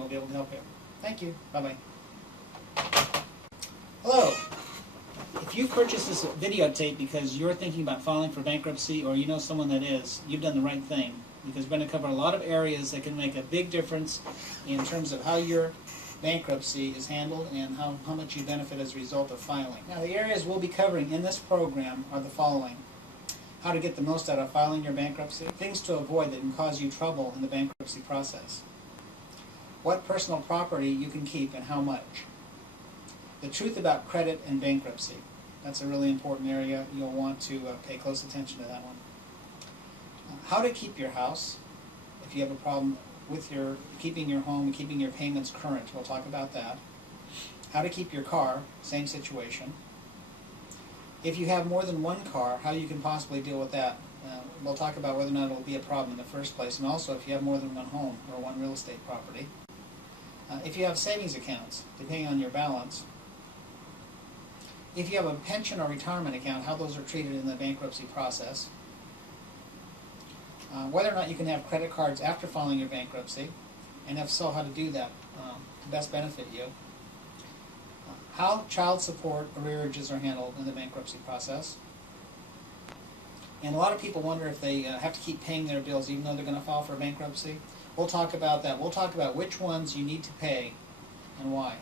we'll be able to help you. Thank you. Bye-bye. Hello. If you've purchased this videotape because you're thinking about filing for bankruptcy or you know someone that is, you've done the right thing, because we're going to cover a lot of areas that can make a big difference in terms of how your bankruptcy is handled and how much you benefit as a result of filing. Now, the areas we'll be covering in this program are the following: how to get the most out of filing your bankruptcy, things to avoid that can cause you trouble in the bankruptcy process, what personal property you can keep and how much, the truth about credit and bankruptcy. That's a really important area. You'll want to pay close attention to that one. How to keep your house if you have a problem with keeping your home and keeping your payments current. We'll talk about that. How to keep your car, same situation. If you have more than one car, how you can possibly deal with that. We'll talk about whether or not it will be a problem in the first place, and also if you have more than one home or one real estate property. If you have savings accounts, depending on your balance. If you have a pension or retirement account, how those are treated in the bankruptcy process. Whether or not you can have credit cards after filing your bankruptcy, and if so, how to do that to best benefit you. How child support arrearages are handled in the bankruptcy process. And a lot of people wonder if they have to keep paying their bills even though they're going to file for bankruptcy. We'll talk about that. We'll talk about which ones you need to pay and why,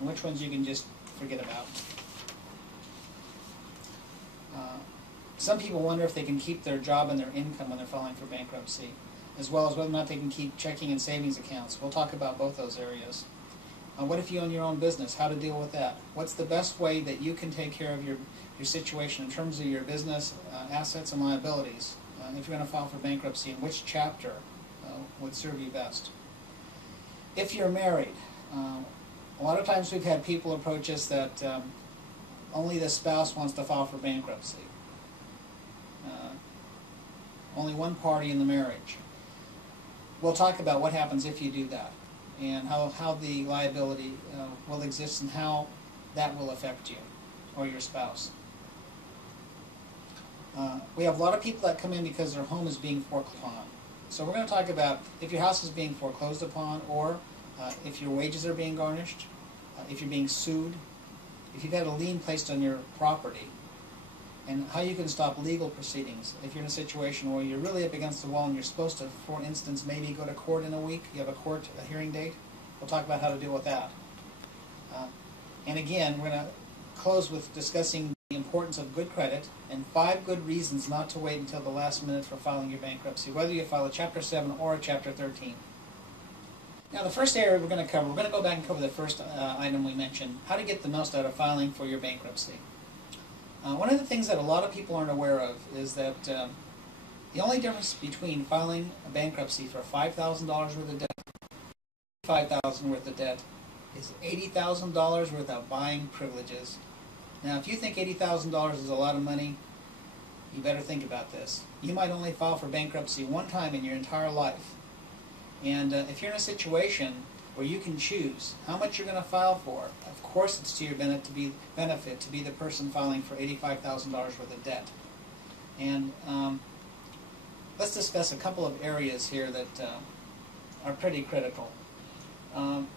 and which ones you can just forget about. Some people wonder if they can keep their job and their income when they're filing for bankruptcy, as well as whether or not they can keep checking and savings accounts. We'll talk about both those areas. What if you own your own business? How to deal with that? What's the best way that you can take care of your situation in terms of your business assets and liabilities if you're going to file for bankruptcy, and which chapter would serve you best? If you're married, a lot of times we've had people approach us that only the spouse wants to file for bankruptcy. Only one party in the marriage. We'll talk about what happens if you do that, and how the liability will exist and how that will affect you or your spouse. We have a lot of people that come in because their home is being foreclosed upon. So we're going to talk about if your house is being foreclosed upon, or if your wages are being garnished, if you're being sued, if you've had a lien placed on your property, and how you can stop legal proceedings if you're in a situation where you're really up against the wall and you're supposed to, for instance, maybe go to court in a week. You have a hearing date. We'll talk about how to deal with that. And again, we're going to close with discussing the importance of good credit and 5 good reasons not to wait until the last minute for filing your bankruptcy, whether you file a Chapter 7 or a Chapter 13. Now, the first area we're going to cover, we're going to go back and cover the first item we mentioned, how to get the most out of filing for your bankruptcy. One of the things that a lot of people aren't aware of is that the only difference between filing a bankruptcy for $5,000 worth of debt, $5,000 worth of debt, is $80,000 worth of buying privileges. Now, if you think $80,000 is a lot of money, you better think about this. You might only file for bankruptcy one time in your entire life. And if you're in a situation where you can choose how much you're going to file for, of course it's to your benefit to be the person filing for $85,000 worth of debt. And let's discuss a couple of areas here that are pretty critical.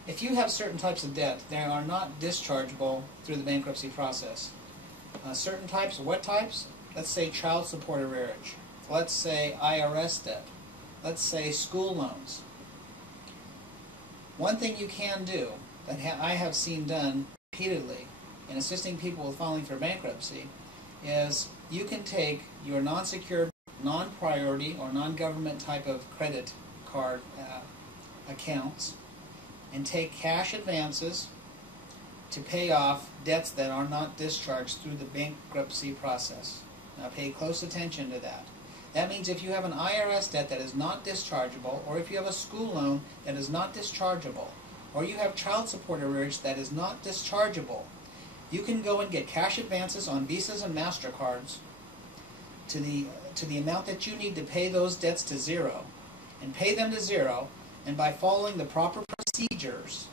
If you have certain types of debt, they are not dischargeable through the bankruptcy process. Certain types, what types? Let's say child support arrearage. Let's say IRS debt. Let's say school loans. One thing you can do that I have seen done repeatedly in assisting people with filing for bankruptcy is you can take your non-secured, non-priority, or non-government type of credit card accounts and take cash advances to pay off debts that are not discharged through the bankruptcy process. Now pay close attention to that. That means if you have an IRS debt that is not dischargeable, or if you have a school loan that is not dischargeable, or you have child support arrearage that is not dischargeable, you can go and get cash advances on Visas and MasterCards to the amount that you need to pay those debts to zero, and pay them to zero, and by following the proper procedures,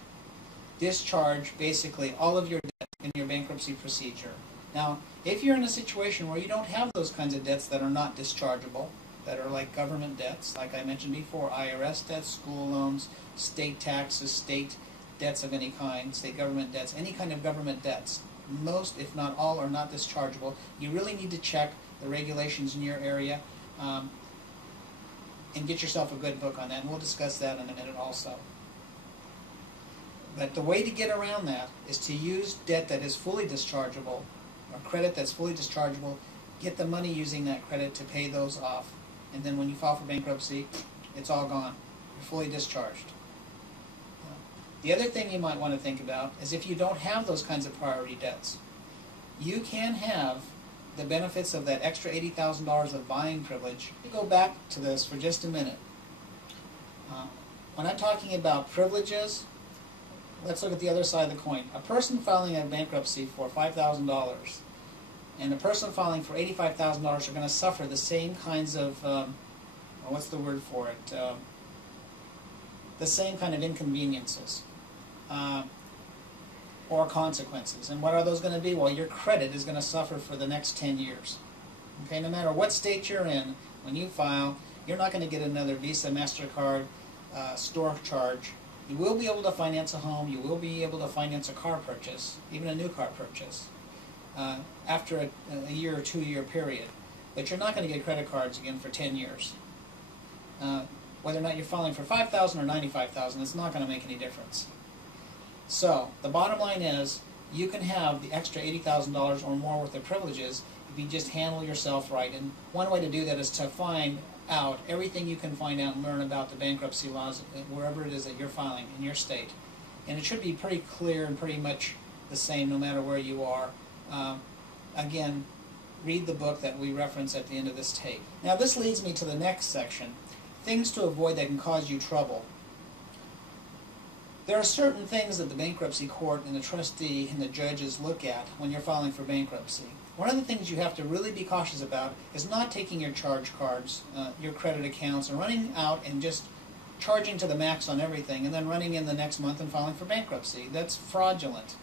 discharge basically all of your debt in your bankruptcy procedure. Now, if you're in a situation where you don't have those kinds of debts that are not dischargeable, that are like government debts, like I mentioned before, IRS debts, school loans, state taxes, state debts of any kind, state government debts, any kind of government debts. Most, if not all, are not dischargeable. You really need to check the regulations in your area and get yourself a good book on that, and we'll discuss that in a minute also. But the way to get around that is to use debt that is fully dischargeable, or credit that's fully dischargeable, get the money using that credit to pay those off, and then when you file for bankruptcy, it's all gone. You're fully discharged. The other thing you might want to think about is if you don't have those kinds of priority debts, you can have the benefits of that extra $80,000 of buying privilege. Go back to this for just a minute. When I'm talking about privileges, let's look at the other side of the coin. A person filing a bankruptcy for $5,000 and a person filing for $85,000 are going to suffer the same kinds of, what's the word for it, the same kind of inconveniences or consequences. And what are those going to be? Well, your credit is going to suffer for the next 10 years. Okay, no matter what state you're in, when you file, you're not going to get another Visa, MasterCard, store charge. You will be able to finance a home, you will be able to finance a car purchase, even a new car purchase, after a year or 2 year period. But you're not going to get credit cards again for 10 years. Whether or not you're filing for $5,000 or $95,000, it's not going to make any difference. So, the bottom line is, you can have the extra $80,000 or more worth of privileges if you just handle yourself right. And one way to do that is to find out everything you can find out and learn about the bankruptcy laws wherever it is that you're filing in your state. And it should be pretty clear and pretty much the same no matter where you are. Again, read the book that we reference at the end of this tape. Now this leads me to the next section, things to avoid that can cause you trouble. There are certain things that the bankruptcy court and the trustee and the judges look at when you're filing for bankruptcy. One of the things you have to really be cautious about is not taking your charge cards, your credit accounts, and running out and just charging to the max on everything and then running in the next month and filing for bankruptcy. That's fraudulent,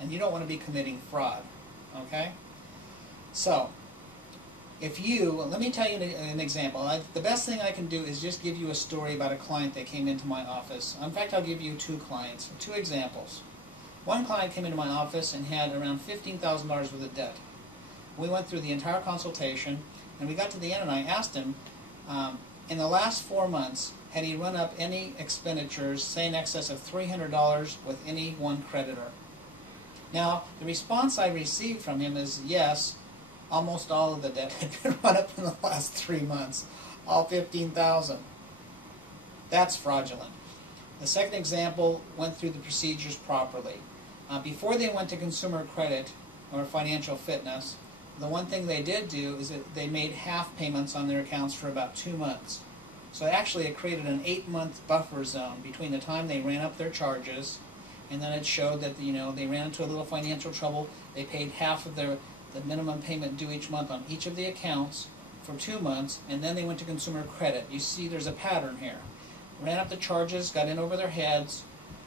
and you don't want to be committing fraud, okay? So, let me tell you an example. The best thing I can do is just give you a story about a client that came into my office. In fact, I'll give you two examples. One client came into my office and had around $15,000 worth of debt. We went through the entire consultation, and we got to the end, and I asked him, in the last 4 months, had he run up any expenditures, say in excess of $300 with any one creditor? Now, the response I received from him is yes, almost all of the debt had been run up in the last 3 months, all $15,000. That's fraudulent. The second example went through the procedures properly. Before they went to consumer credit or financial fitness, the one thing they did do is that they made half payments on their accounts for about 2 months. So actually it created an 8-month buffer zone between the time they ran up their charges, and then it showed that they ran into a little financial trouble. They paid half of the minimum payment due each month on each of the accounts for 2 months, and then they went to consumer credit. You see there's a pattern here. Ran up the charges, got in over their heads,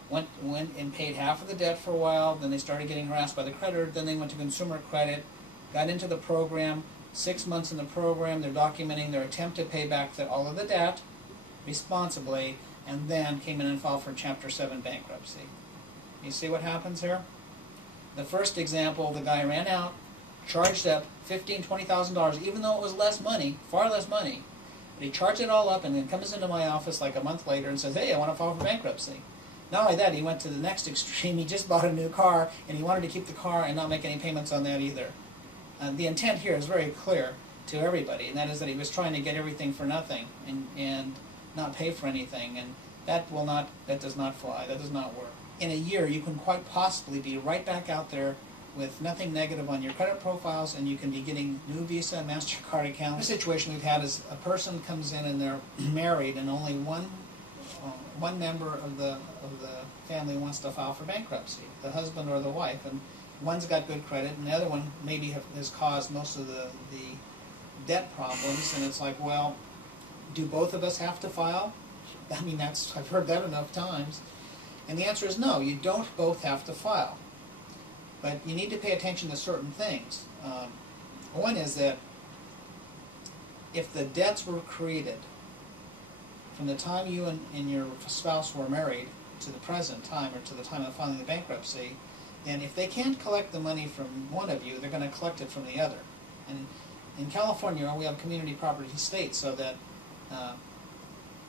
went and paid half of the debt for a while, then they started getting harassed by the creditor, then they went to consumer credit, got into the program, 6 months in the program, they're documenting their attempt to pay back all of the debt responsibly, and then came in and filed for Chapter 7 bankruptcy. You see what happens here? The first example, the guy ran out, charged up $15,000, $20,000, even though it was less money, far less money, but he charged it all up and then comes into my office like a month later and says, hey, I want to file for bankruptcy. Not only that, he went to the next extreme. He just bought a new car, and he wanted to keep the car and not make any payments on that either. The intent here is very clear to everybody, and that is that he was trying to get everything for nothing and not pay for anything, and that does not fly. That does not work. In a year, you can quite possibly be right back out there with nothing negative on your credit profiles, and you can be getting new Visa and MasterCard accounts. The situation we've had is a person comes in and they're married, and only one member of the family wants to file for bankruptcy, the husband or the wife, and one's got good credit, and the other one maybe has caused most of the debt problems, and it's like, well, do both of us have to file? I mean, I've heard that enough times. And the answer is no, you don't both have to file. But you need to pay attention to certain things. One is that if the debts were created from the time you and your spouse were married to the present time, or to the time of filing the bankruptcy, then if they can't collect the money from one of you, they're going to collect it from the other. And in California, we have community property states, so that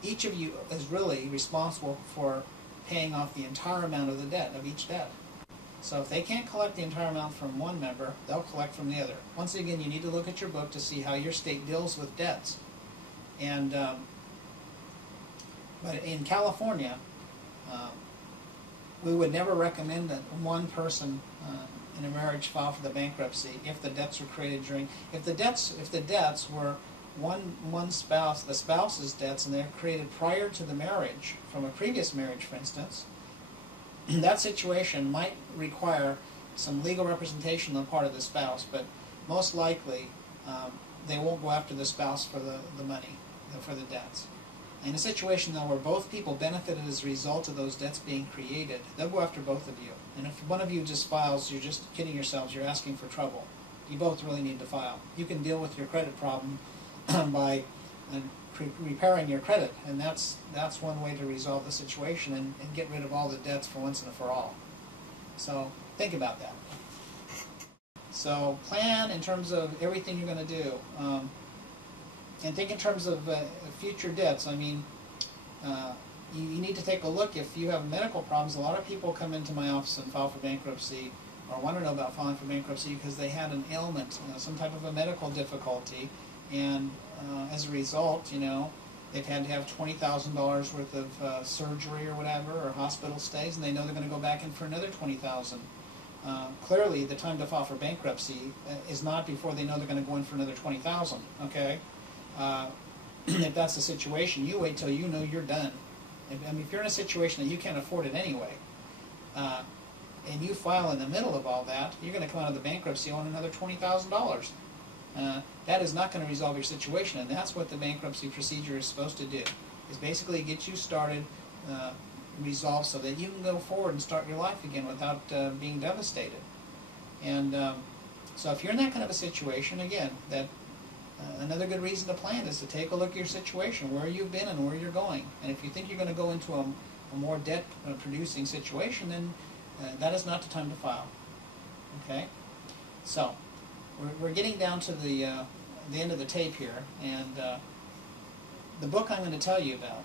each of you is really responsible for paying off the entire amount of the debt, of each debt. So if they can't collect the entire amount from one member, they'll collect from the other. Once again, you need to look at your book to see how your state deals with debts. And but in California, we would never recommend that one person in a marriage file for the bankruptcy if the debts were created during, if the debts were one spouse, the spouse's debts, and they're created prior to the marriage, from a previous marriage, for instance. That situation might require some legal representation on the part of the spouse, but most likely they won't go after the spouse for the money, for the debts. In a situation, though, where both people benefited as a result of those debts being created, they'll go after both of you. And if one of you just files, you're just kidding yourselves, you're asking for trouble. You both really need to file. You can deal with your credit problem by repairing your credit, and that's one way to resolve the situation and get rid of all the debts for once and for all. So think about that. So plan in terms of everything you're going to do, and think in terms of future debts. I mean, you need to take a look. If you have medical problems, a lot of people come into my office and file for bankruptcy, or want to know about filing for bankruptcy because they had an ailment, some type of a medical difficulty, and as a result, they've had to have $20,000 worth of surgery or whatever, or hospital stays, and they know they're going to go back in for another $20,000. Clearly, the time to file for bankruptcy is not before they know they're going to go in for another $20,000. Okay, if that's the situation, you wait till you know you're done. If you're in a situation that you can't afford it anyway, and you file in the middle of all that, you're going to come out of the bankruptcy owing another $20,000. That is not going to resolve your situation, and that's what the bankruptcy procedure is supposed to do, is basically get you started, resolved, so that you can go forward and start your life again without being devastated. And so if you're in that kind of a situation, again, another good reason to plan is to take a look at your situation, where you've been and where you're going. And if you think you're going to go into a more debt-producing situation, then that is not the time to file. Okay? So we're getting down to the end of the tape here, and the book I'm going to tell you about